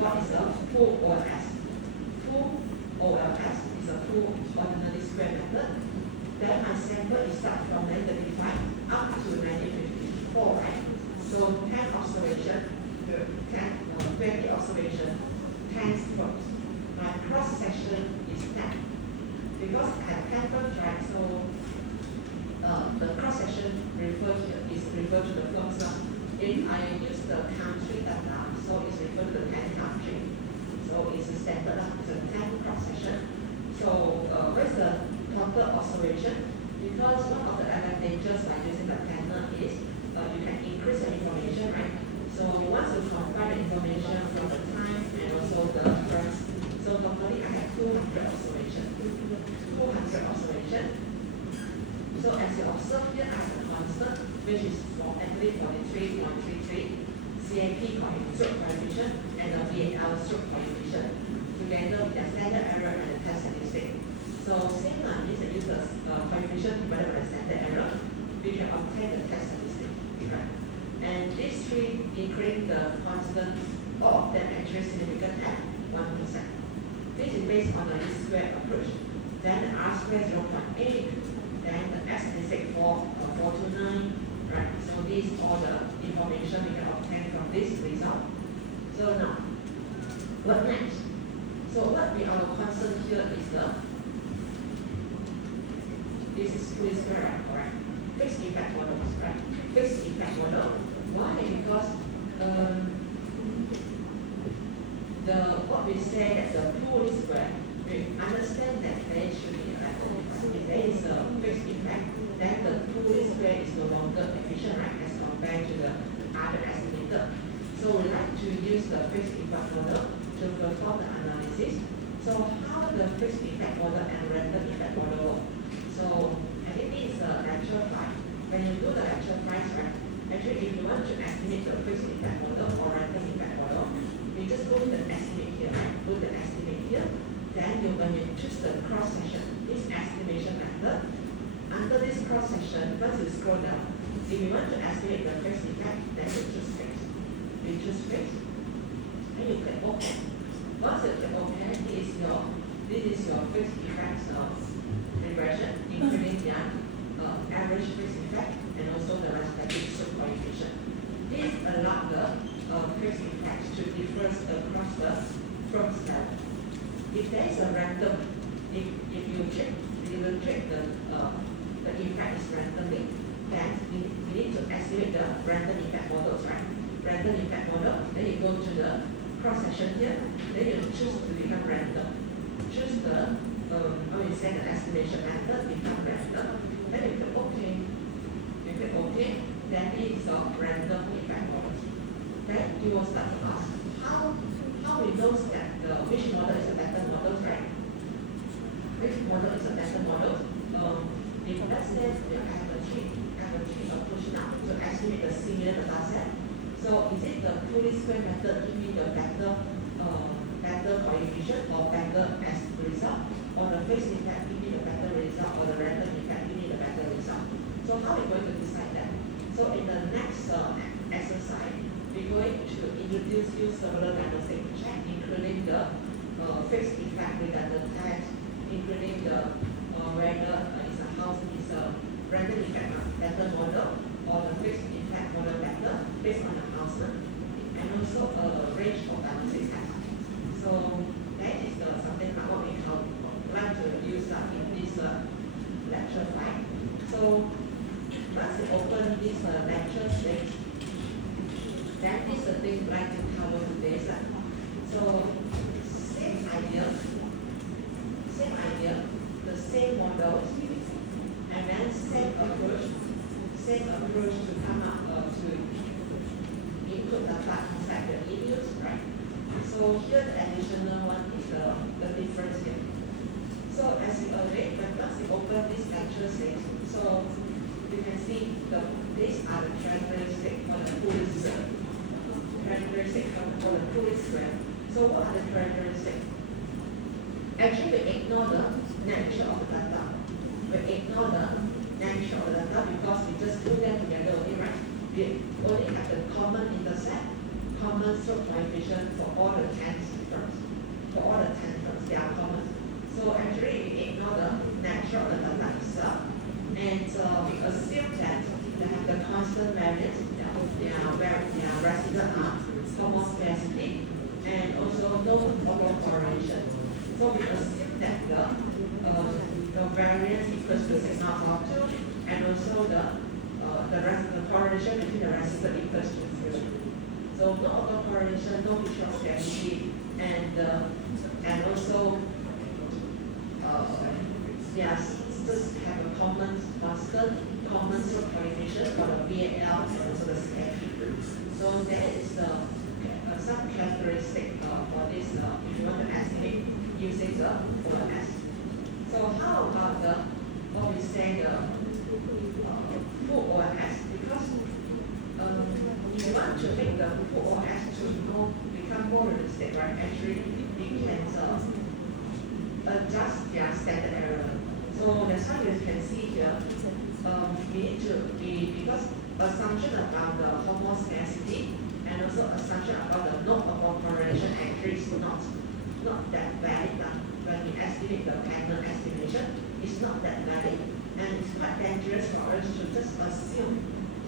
got is a full OLS. Full OLS is a full ordinary square method. Then my sample is start from 1935 up to 1954, right? So 10 observation, 20 observation, 10 strokes. My cross section is 10. Because I have 10 firms, right? So the cross section referred to the firms. If I use the country data, so it's referred to the 10 country. So it's a standard, it's a 10 cross section. So where's the total observation? Because one of the advantages by using the planner is you can increase the information, right? So you want to combine the information from the time and also the firms. So normally I have 200 observation. 200 observation. So as you observe here, I have a constant, which is actually 43.33, CAP stroke coefficient, and the VAL stroke coefficient, together with the standard error and the test statistic. So same means that use the coefficient divided by the standard error, we can obtain the test statistic. Right? And these three, including the constant, all of them actually significant at 1%. This is based on the least square approach. Then the R square 0.8, then the S statistic 429, right? So these all the information we can obtain from this result. So now, what next? So what we are concerned here is this is fully square, right? Correct. Fixed effect models, right? Fixed effect model. Why? Because what we say that the pool is square, we understand that there should be a random effect. If there is a fixed effect, then the pool square is no longer efficient, right, as compared to the other estimator. So we like to use the fixed effect model to perform the analysis. So how the fixed effect model and random effect model work? So I think this is a lecture 5. When you do the lecture 5, right, actually if you want to estimate the fixed effect model or random effect model, you just go to the estimate here, right? Go to the estimate here. Then when you choose the cross section, this estimation method, under this cross section, once you scroll down, if you want to estimate the fixed effect, then you choose fixed. You choose fixed, and you click OK. Once you click OK, this is your fixed effect regression, including the average fixed effect and also the respective stroke coefficient. This allows the fixed effect to differ across the firms level. If there is a random, if you check the effect is randomly, then we need to estimate the random effect models, right? Random effect model, then you go to the cross section here, then you choose to become random. Choose the the estimation method become random, then you click OK. You click OK, then it is your random effect model. Then you will start to ask, how we know that which model is a better model, right? Which model is a better model? If let's say I have a tree approach now to estimate the similar data set. So is it the fully square method give me the better coefficient or better result, or the fixed effect give me the better result, or the random effect give me the better result? So how are we going to decide that? So in the next exercise, we're going to introduce you several diagnostic check, including the fixed effect redundant test, including the whether it's a house is a random effect better model or the fixed effect model better based on the house, and also a range of diagnostic tests. So that is something that what we like to use in this lecture 5. So once you open this lecture 6, then this is the thing we like to cover today. So same idea, the same models, and then same approach to come up to input the data inside the emails, right? So here the additional one is the difference here. So as you already, once you open this lecture 6, so you can see these are the characteristics for the pool square. So what are the characteristics? Actually, we ignore the nature of the data. We ignore the nature of the data because we just put them together only, right? We only have the common intercept, common common slope coefficient for all the 10 terms. For all the 10 terms, they are common. So actually, we ignore the natural themselves, and we assume that they have the constant variance, their resident are homoscedasticity, and also no autocorrelation. So we assume that the variance equals to sigma of 2, and also the correlation between the resident equals to 0. So no autocorrelation, no mutual scarcity, and also just have a common constant, common slope coefficient for the VAL and also the scatter. So that is some characteristic for this if you want to estimate using the OS. So how about what we say the full OS? Because if you want to make the full OS to become more realistic, right? Actually, we can adjust their standard error. So that's why you can see here, we need to be, because assumption about the homoscedasticity and also assumption about the no autocorrelation actually is not that valid. When we estimate the pattern estimation, it's not that valid. And it's quite dangerous for us to just assume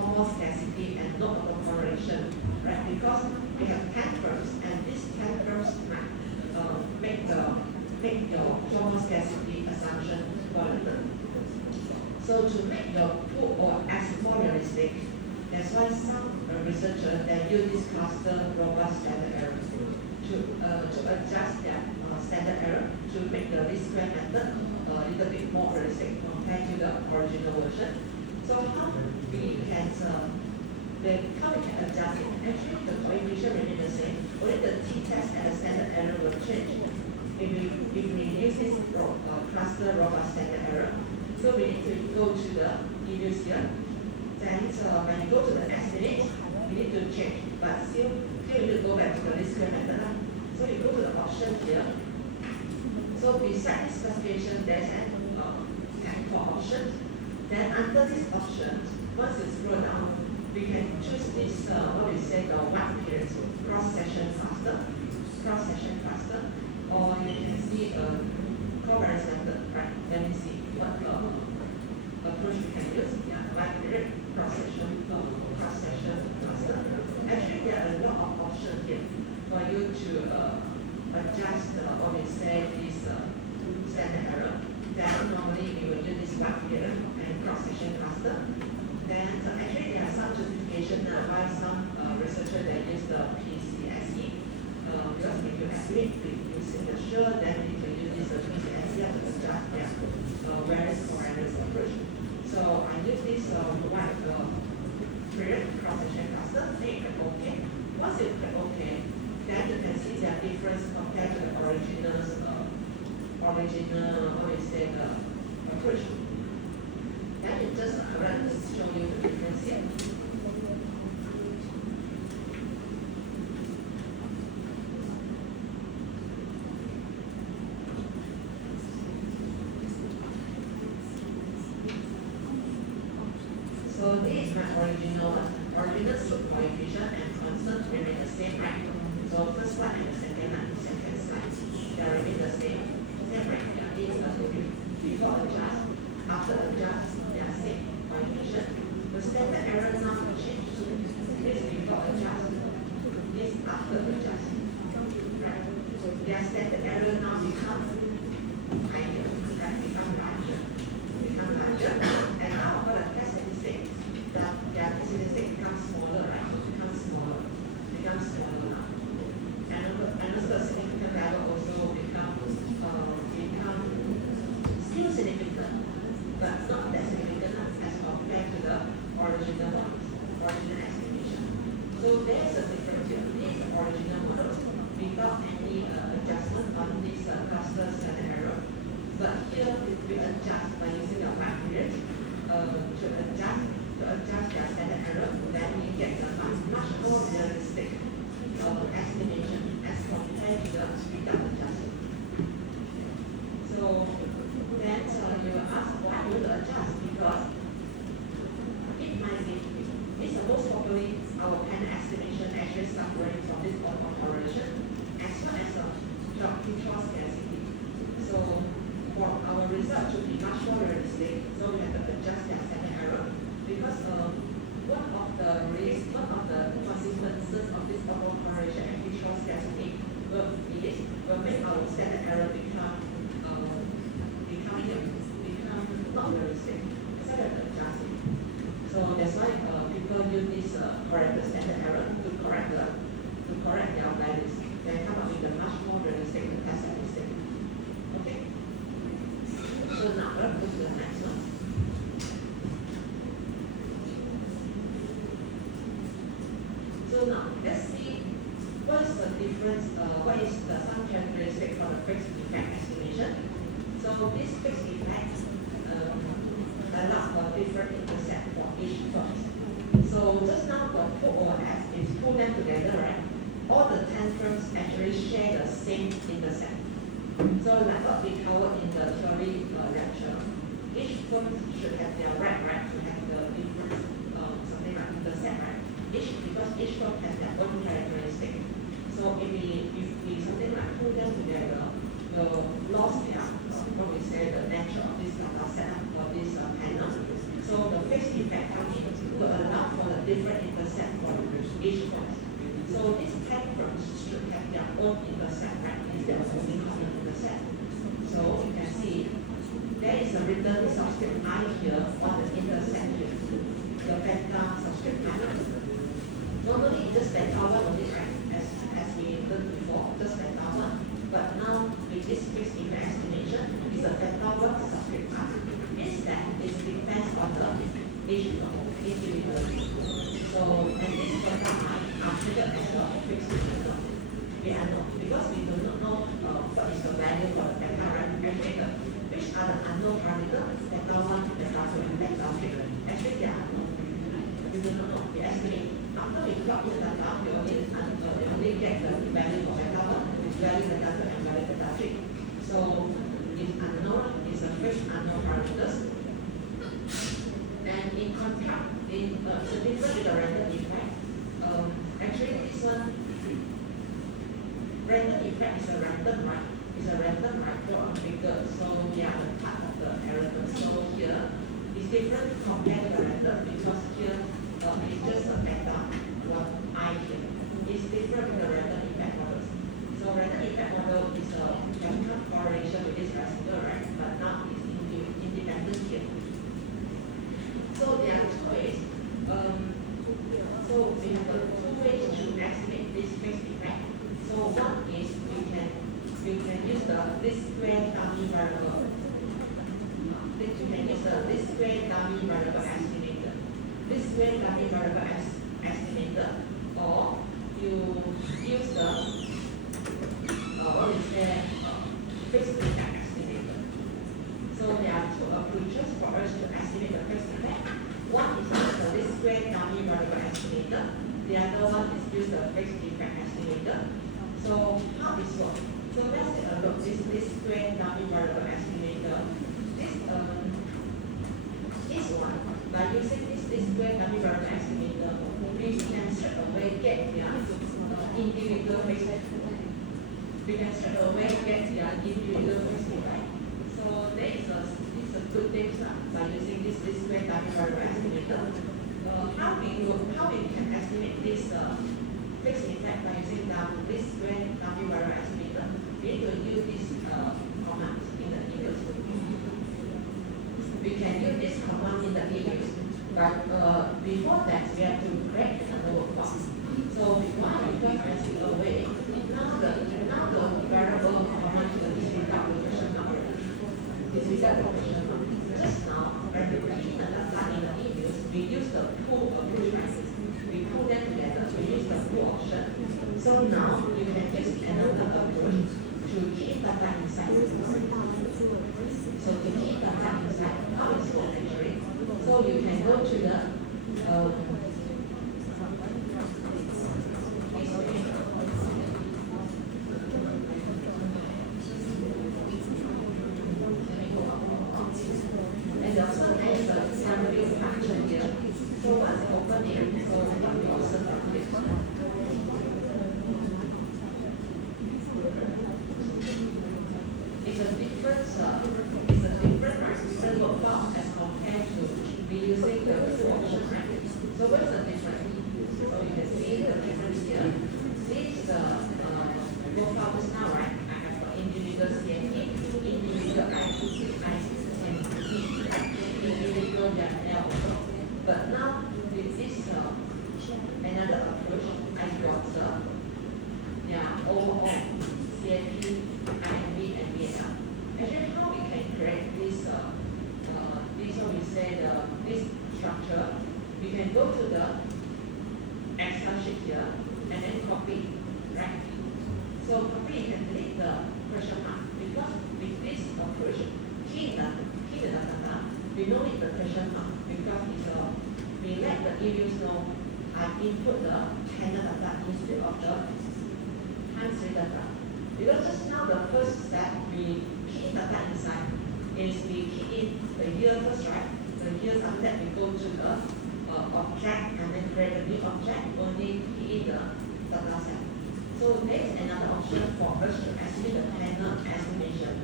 homoscedasticity and no autocorrelation, right? Because we have 10 terms, and these 10 terms might make your homoscedasticity assumption volatile. So to make your full OS more realistic, that's why some researchers they use this cluster robust standard error to adjust their standard error to make the least square method a little bit more realistic compared to the original version. So how we can adjust it? Actually, the coefficient remain the same. Only the t-test and the standard error will change. If we use this cluster robust standard error, so we need to go to the use here. Then when you go to the estimate, we need to change. But still we need to go back to the least square method. So you go to the option here. So beside this specification, there's an for option. Then under this option, once you scroll down, we can choose this what we say the white period cross-section cluster, or you can see covariance method, right? Let me see what approach we can use. Yeah, white period cross-section cluster. Actually, there are a lot of options here for you to adjust what we say this standard error. Then normally we will use this white period and cross-section cluster. Then actually there are some justification by some researchers that use the PCSE because if you estimate using the sure, then we can use this PCSE to adjust their various covariance approach. So I use this white period cross-section cluster. Then you click OK. Once you click OK, then you can see their difference compared to the original what we say the approach. Then it just show you the difference here. So this is my original slope coefficient and constant remain the same, right? So first one and the second slide, they remain the same. Right? This is before adjust, after adjust, they are same coefficient. The standard error now will change. This before adjust, this after adjust. Right? Their standard error now become higher, right? Become larger. And now for the test statistic, their test statistic becomes smaller, right? Becomes smaller now. And also the significant level also become still significant, but not that significant as compared to the original estimation. So there's a difference here. This original model without any adjustment on this cluster standard error. But here we adjust by using the white period to adjust their standard error. Then we get a much more realistic estimation as compared to the without adjustment. So then you ask why you adjust, because it might be, it's most probably our pattern estimation actually suffering from this overcorrelation as well as control scarcity. So for our result to be much more realistic, so we have to adjust their standard error because one of the consequences of this overcorrelation and control scarcity will make our standard error become not realistic. So we have to adjust it. So that's why people use this correct the standard error to correct their values. They come up with a much more realistic test statistic. Okay. So now let's go to the next one. So now let's see what is the difference. What is the sum characteristic for the fixed effect estimation? So this fixed effect allows a different intercept for each firm. So just now the put OS is pull them together, right? All the 10 firms actually share the same intercept. So like what we covered in the theory lecture, each firm should have their right to have the different something like intercept, right? Because each firm has their own characteristic. So if we something like pull them together, the loss their what we say the nature of this data setup for this panel. So the fixed effect will allow for the different intercept for each firm. So these 10 firms should have their own intercept, right? Instead of only common intercept. So you can see there is a written subscript I here on the intercept here. The beta subscript I. Normally it's just beta 1 only, right? As we learned before, just beta 1. But now with this fixed effect estimation, it's a beta 1 subscript I. Instead, it depends on the each individual. So and this beta I are treated as a fixed interval. We are not because we do not know what is the value for the beta, right? Actually, which are the unknown parameters, beta 1, beta 2, and beta 3. Actually, they are unknown. We do not know. We estimate. After we plug in the data, we only get the value for beta 1, value beta 2, and value beta 3. So if unknown is a fixed unknown parameters. And in contrast, it's a different with the random effect. Actually, this one, random effect is a random, right? It's a random micro figure. So we are the part of the error. So here, it's different compared to the random because here it's just a beta what I here. It's different with the random effect models. So random effect model is a chemical correlation with this residual, right? But now it's independent here. So there are two ways. So we have two ways to estimate this fixed effect. So one is we can use the least square dummy variable. We can use the least square dummy variable estimator. Least square dummy variable estimator, or you use the what we say fixed effect estimator. So there are two approaches for us to estimate the fixed effect. One is use the least square dummy variable estimator. The other one is use the fixed effect estimator. So how this works? So let's take a look. This least square dummy variable estimator. This one, by using this least square dummy variable estimator, we can straight away get their individual fixed effect. We can straight away get their individual fixed effect. So this is a good thing by using this least square dummy variable estimator. How we can estimate this fixed effect by using the least square dummy variable estimator? We need to use this command in the emails. We can use this command in the emails, but before that we have to create another workbox. So before we press it away, now the variable command is without the question number. It's without the question number. Just now, when we key the data in the emails, we use the pull approach. We pull them together. We use the pull option. So now you can use another approach to key data inside. So to key data inside, how is it actually? So you can go to the and also there is a summary function here. So once open it, so we also So what's the difference? So you can see the difference here. This profile just now, right? I have the individual CNP, individual ICC, and individual YAML. But now with this another approach, I got the overall CNP, INV, and VNL. Actually, how we can create this this what we say this structure? We can go to the Excel sheet here and then copy, right? So copy you can delete the question mark because with this approach, key the data, we don't need the question mark because it's we let the e-views know I input the panel data instead of the time series data. Because just now the first step we key in data inside is we key in the year first, right? The years after that we go to the object and then create a new object, only key in the data set. So there's another option for us to estimate the panel estimation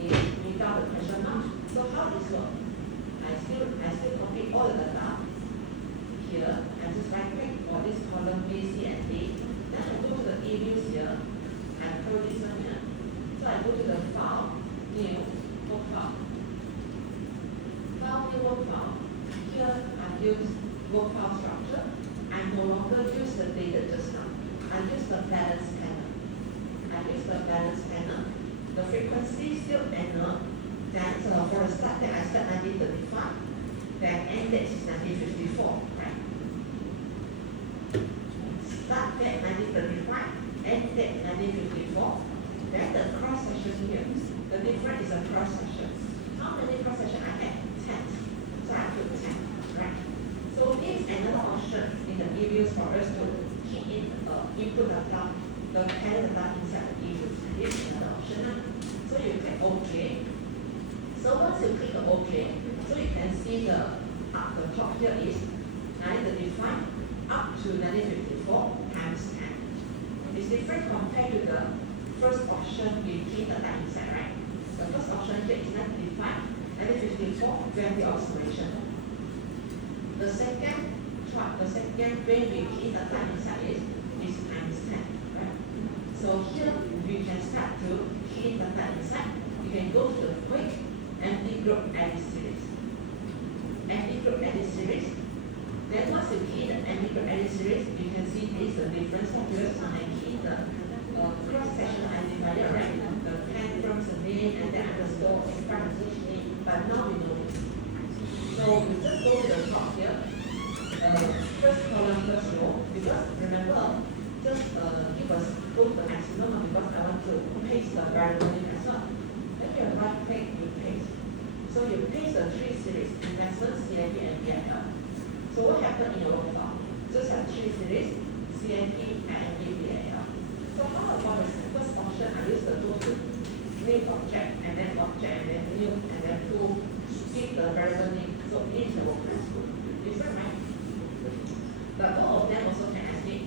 is without the question mark. So how this works? I still copy all the data here and just right click for this column B, C, and D. Then I go to the e-views here and close this one here. So I go to the file, new work file. File, new work file. Here I use work file structure. I no longer use the data just now. I use the balance panel. The frequency still annual. Then for the start date I set 1935. Then end date is 1954, right? Start date 1935, end date 1954. Then the cross section here. The difference is a cross section. How many cross sections I have? 10. So I put 10, right? So this is another option in the e-views for us to key in input data, the panel data inside the e-views. This is another option. So you click OK. So once you click OK, so you can see the top here is 1935 up to 1954 times 10. It's different compared to the first option we key the data inside, right? The first option here is 1935, 1954 value observation. The second way we key the data inside is times 10, right? So here we can start to key the data inside. You can go to the quick empty group edit series. Empty group edit series. Then once you key the empty group edit series, you can see this is the difference of yours when I key the cross-section identifier, right? The pen from the name and then underscore in front of each name. But now we know it. So we just go to the top here. First column, first row. Because remember, just give us go to the maximum because I want to paste the variable name as well. Then you right click, you paste. So you paste the three series, investment, CNP, and VNL. So what happened in your work file? Just have three series, CNP, and VNL. So how about the first option? I use the tool to name object, and then new, and then to give the variable name. So it is the WordPress. Different, right? But all of them also can estimate.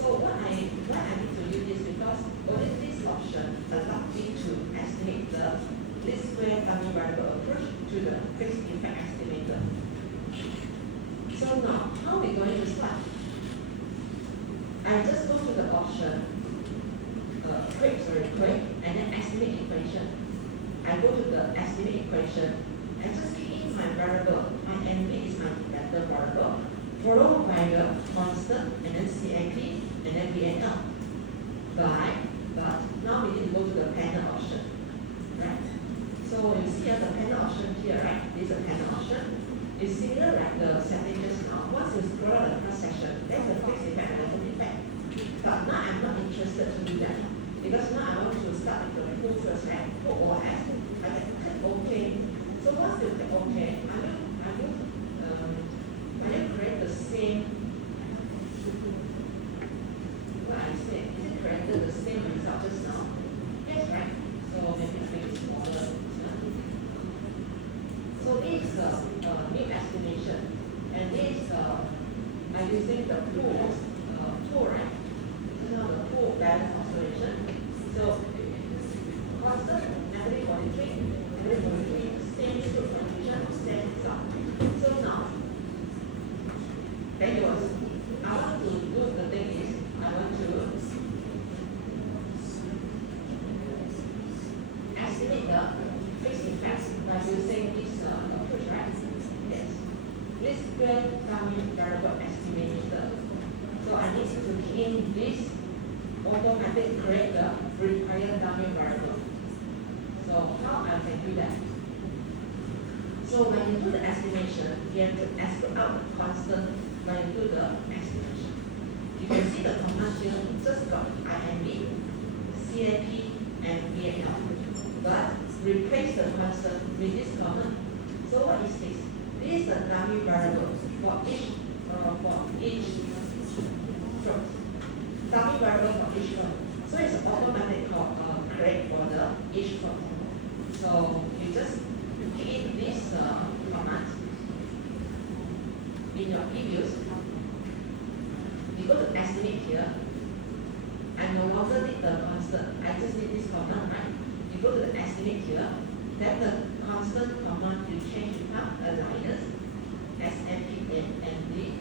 So why I need to use this because only this option allows me to estimate the least square dummy variable approach to the fixed effect estimator. So now, how are we going to start? I just go to the option, quick, and then estimate equation. I go to the estimate equation and just key in my variable. My NV is my vector variable, followed by the constant, and then CNP, and then VNL. But now we need to go to the panel option, right? So you see the panel option here, right? This is a panel option. It's similar like the setting just now. Once you scroll out the cross section, there's a fixed effect and a random effect. But now I'm not interested to do that because now I want to start with the who first, right? Who OS. I can click OK. So once you click OK, I will create the same. What I said, is it created the same result just now? Yes, right? So maybe make it smaller. So this is the new estimation, and this I'm using the pool, right? This is now the pool balance observation. So constant, negative 43, same true condition, same result. So now then you will, I want to do the thing is, I want to estimate the fixed effects by using this approach, right? Yes. This grade dummy variable estimator. So I need to key in this automatic create the required dummy variable. So how I can do that? So when you do the estimation, you have to estimate out the constant when you do the estimation. You can see the command here just got IMB, CAP, and VAL. But replace the constant with this command. So what is this? This is the dummy variable for each float. Dummy variable for each float. So it's automatic create for the each float. So you just key in this command in your previews. You go to estimate here. I no longer need the constant. I just need this command, right? You go to the estimate here. Then the constant command you change to become a minus SMPN and this